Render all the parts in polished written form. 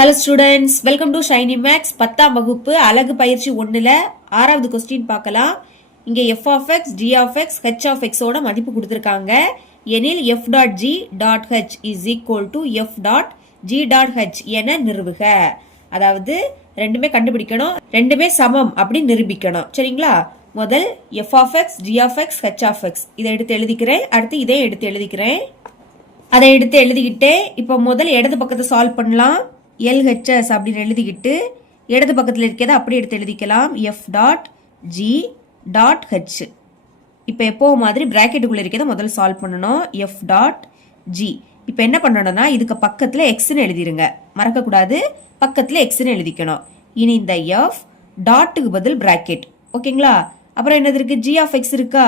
Hello students, welcome to Shiny Max. 10ஆம் வகுப்பு அலகு பயிற்சி 1ல் 6வது கொஸ்டின் பார்க்கலாம். இங்கே f of x, g of x, h of x ஓட மதிப்பு கொடுத்துருக்காங்க. எனில் f dot g dot h is equal to f dot g dot h என நிறுவுக. அதாவது ரெண்டுமே கண்டுபிடிக்கணும், ரெண்டுமே சமம் அப்படின்னு நிரூபிக்கணும். சரிங்களா? முதல் f of x, g of x, h of x இதை எடுத்து எழுதிக்கிறேன். அடுத்து இதை எடுத்து எழுதிக்கிறேன். அதை எடுத்து எழுதிக்கிட்டே இப்போ முதல் இடது பக்கத்தை சால்வ் பண்ணலாம். LHS அப்படின்னு எழுதிக்கிட்டு இடது பக்கத்தில் இருக்கிறத அப்படியே எடுத்து எழுதிக்கலாம். f dot g dot h. இப்போ எப்போ மாதிரி பிராக்கெட்டுக்குள்ளே இருக்கிறத முதல்ல சால்வ் பண்ணணும். f dot g. இப்போ என்ன பண்ணணும்னா இதுக்கு பக்கத்தில் எக்ஸ்ன்னு எழுதிருங்க, மறக்கக்கூடாது. பக்கத்தில் எக்ஸ்ன்னு எழுதிக்கணும். இனி இந்த f டாட்டுக்கு பதில் பிராக்கெட். ஓகேங்களா? அப்புறம் என்னது இருக்கு? g of x இருக்கா?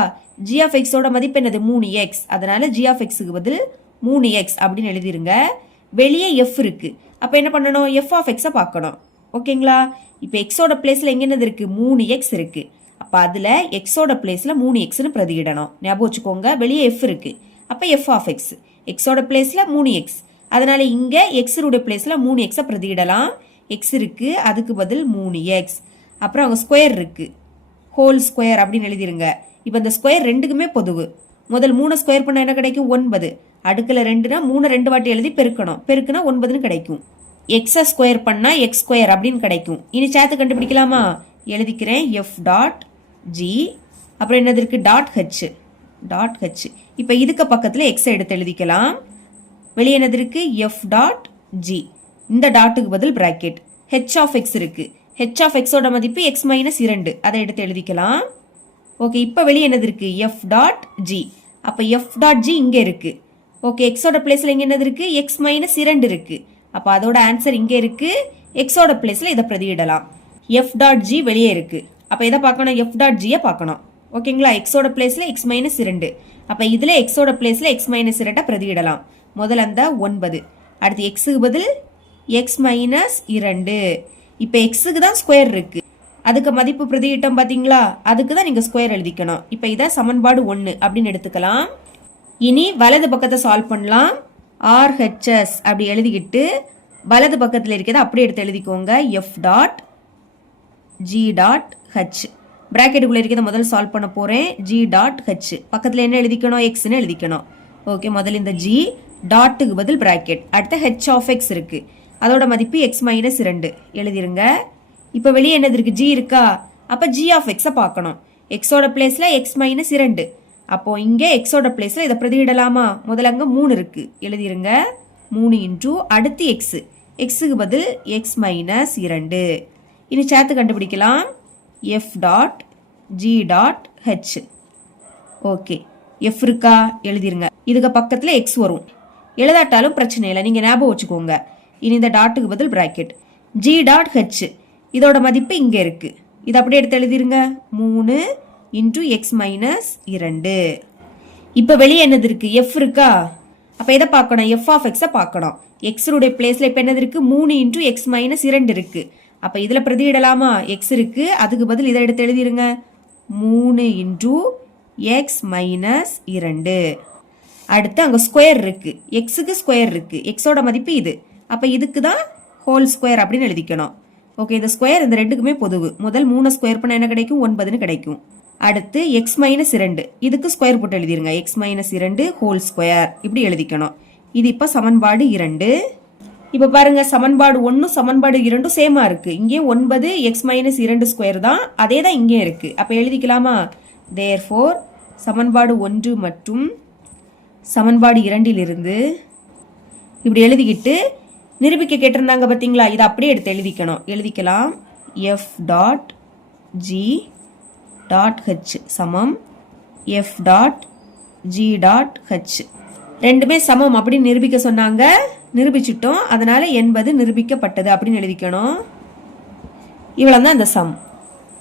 g of x ஓட மதிப்பு என்னது? 3x. அதனால g of xக்கு பதில் 3x அப்படின்னு எழுதிருங்க. வெளியே f இருக்கு. அப்போ என்ன பண்ணணும்? f of x பார்க்கணும். ஓகேங்களா? இப்போ எக்ஸோட பிளேஸில் எங்கே என்னது இருக்கு? 3x இருக்கு. அப்போ அதில் எக்ஸோட பிளேஸில் 3xன்னு பிரதியிடணும். ஞாபகம் வச்சுக்கோங்க. வெளியே f இருக்கு. அப்போ f of x எக்ஸோட பிளேஸில் 3x. அதனால இங்கே எக்ஸோட பிளேஸில் 3x பிரதியிடலாம். எக்ஸ் இருக்கு, அதுக்கு பதில் 3x. அப்புறம் அங்கே ஸ்கொயர் இருக்கு, ஹோல் ஸ்கொயர் அப்படின்னு எழுதிருங்க. இப்போ இந்த ஸ்கொயர் ரெண்டுக்குமே பொதுவு. முதல் 3 ஸ்கொயர் பண்ண என்ன கிடைக்கும்? 9. அடுக்கல 2னா 3 2 வாட்டி எழுதி பெருக்கணும். பெருக்குனா 9ன்னு கிடைக்கும். எக்ஸ ஸ்கொயர் பண்ணா எக்ஸ் ஸ்கொயர் அப்படின்னு கிடைக்கும். இனி சேர்த்து கண்டுபிடிக்கலாமா? எழுதிக்கிறேன். எஃப் டாட் ஜி, அப்புறம் என்னது இருக்கு? Dot H. Dot H. இப்போ இதுக்கு பக்கத்தில் எக்ஸை எடுத்து எழுதிக்கலாம். வெளியே என்னது இருக்கு? F dot G. இந்த டாட்டுக்கு பதில் பிராக்கெட். ஹெச் ஆஃப் எக்ஸ் இருக்கு. ஹெச் ஆஃப் எக்ஸோட மதிப்பு எக்ஸ் மைனஸ் 2. அதை எடுத்து எழுதிக்கலாம். ஓகே, இப்போ வெளியே என்னது இருக்கு? F dot G. அப்போ எஃப் டாட் ஜி இங்கே இருக்கு. ஓகே, எக்ஸோட பிளேஸில் இங்கே என்னது இருக்கு? எக்ஸ் மைனஸ் 2 இருக்கு. அப்போ அதோட ஆன்சர் இங்கே இருக்கு. எக்ஸோட பிளேஸில் இதை பிரதியிடலாம். எஃப் டாட் ஜி வெளியே இருக்கு. அப்போ எதை பார்க்கணும்? எஃப் டாட் ஜியை பார்க்கணும். ஓகேங்களா? எக்ஸோட பிளேஸில் எக்ஸ் மைனஸ் 2. அப்போ இதில் எக்ஸோட பிளேஸில் எக்ஸ் மைனஸ் 2 பிரதியிடலாம். முதல்ல அந்த 9. அடுத்து எக்ஸுக்கு பதில் எக்ஸ் மைனஸ் 2. இப்போ எக்ஸுக்கு தான் ஸ்கொயர் இருக்கு, அதுக்கு மதிப்பு பிரதியிட்டம் பார்த்தீங்களா? அதுக்கு தான் நீங்கள் ஸ்கொயர் எழுதிக்கணும். இப்போ இதான் சமன்பாடு 1 அப்படின்னு எடுத்துக்கலாம். இனி வலது பக்கத்தை சால்வ் பண்ணலாம். ஆர்ஹெச்எஸ் அப்படி எழுதிக்கிட்டு வலது பக்கத்தில் இருக்கிறத அப்படியே எடுத்து எழுதிக்கோங்க. F dot G dot H. பிராக்கெட்டுக்குள்ளே இருக்கிறத முதல்ல சால்வ் பண்ண போகிறேன். G dot H. பக்கத்தில் என்ன எழுதிக்கணும்? எக்ஸ்ன்னு எழுதிக்கணும். ஓகே, முதல்ல இந்த ஜி டாட்டுக்கு பதில் பிராக்கெட். அடுத்த ஹெச் ஆஃப் எக்ஸ் இருக்கு, அதோட மதிப்பு எக்ஸ் மைனஸ் 2 எழுதிருங்க. இப்போ வெளியே என்னது இருக்கு? ஜி இருக்கா? அப்போ ஜி ஆஃப் எக்ஸை பார்க்கணும். எக்ஸோட பிளேஸில் எக்ஸ் மைனஸ் 2. அப்போ இங்கே எக்ஸோட பிளேஸில் இதை பிரதியிடலாமா? முதல்ல அங்கே 3 இருக்கு, எழுதிருங்க. 3 இன்டூ அடுத்து எக்ஸ். எக்ஸுக்கு பதில் எக்ஸ் மைனஸ் 2. இனி சேர்த்து கண்டுபிடிக்கலாம். F dot G dot H. Okay, F இருக்கா? எழுதிருங்க. இதுக்கு பக்கத்தில் எக்ஸ் வரும். எழுதாட்டாலும் பிரச்சனை இல்லை, நீங்கள் ஞாபகம் வச்சுக்கோங்க. இனி இந்த டாட்டுக்கு பதில் பிராக்கெட். ஜி டாட் ஹெச் இதோட மதிப்பு இங்கே இருக்கு. இது அப்படியே எடுத்து எழுதிருங்க. 3 இன்டூ எக்ஸ் மைனஸ் 2. இப்போ வெளியே என்னது இருக்கு? எஃப் இருக்கா? அப்போ எதை பார்க்கணும்? எஃப் ஆஃப் எக்ஸை பார்க்கணும். எக்ஸுடைய பிளேஸில் இப்போ என்னது இருக்கு? 3 இன்டூ எக்ஸ் மைனஸ் 2 இருக்கு. அப்போ இதில் பிரதியிடலாமா? எக்ஸ் இருக்கு, அதுக்கு பதில் இதை எடுத்து எழுதிருங்க. 3 இன்டூ எக்ஸ் மைனஸ் 2. அடுத்து அங்கே ஸ்கொயர் இருக்கு, எக்ஸுக்கு ஸ்கொயர் இருக்கு. எக்ஸோட மதிப்பு இது. அப்போ இதுக்கு தான் ஹோல் ஸ்கொயர் அப்படின்னு எழுதிக்கணும். ஓகே, இந்த ஸ்கொயர் இந்த ரெண்டுக்குமே பொதுவு. முதல் 3 ஸ்கொயர் பண்ண என்ன கிடைக்கும்? 9ன்னு கிடைக்கும். அடுத்து எக்ஸ் மைனஸ் 2 இதுக்கு ஸ்கொயர் போட்டு எழுதிருங்க. எக்ஸ் மைனஸ் 2 ஹோல் ஸ்கொயர் இப்படி எழுதிக்கணும். இது இப்போ சமன்பாடு 2. இப்போ பாருங்க, சமன்பாடு 1 சமன்பாடு 2 சேமா இருக்கு. இங்கேயும் 9 எக்ஸ் மைனஸ் 2 ஸ்கொயர் தான், அதே தான் இங்கேயும் இருக்கு. அப்போ எழுதிக்கலாமா? தேர்ஃபோர் சமன்பாடு 1 மற்றும் சமன்பாடு 2லிருந்து இப்படி எழுதிக்கிட்டு நிரூபிக்க கேட்டிருந்தாங்க பார்த்தீங்களா? இதை அப்படியே எடுத்து எழுதிக்கணும். எழுதிக்கலாம். F dot G dot H சமம் F dot G dot H. ரெண்டுமே சமம் அப்படின்னு நிரூபிக்க சொன்னாங்க, நிரூபிச்சிட்டோம். அதனால என்பது நிரூபிக்கப்பட்டது அப்படின்னு எழுதிக்கணும். இவ்வளோ தான் அந்த சம்.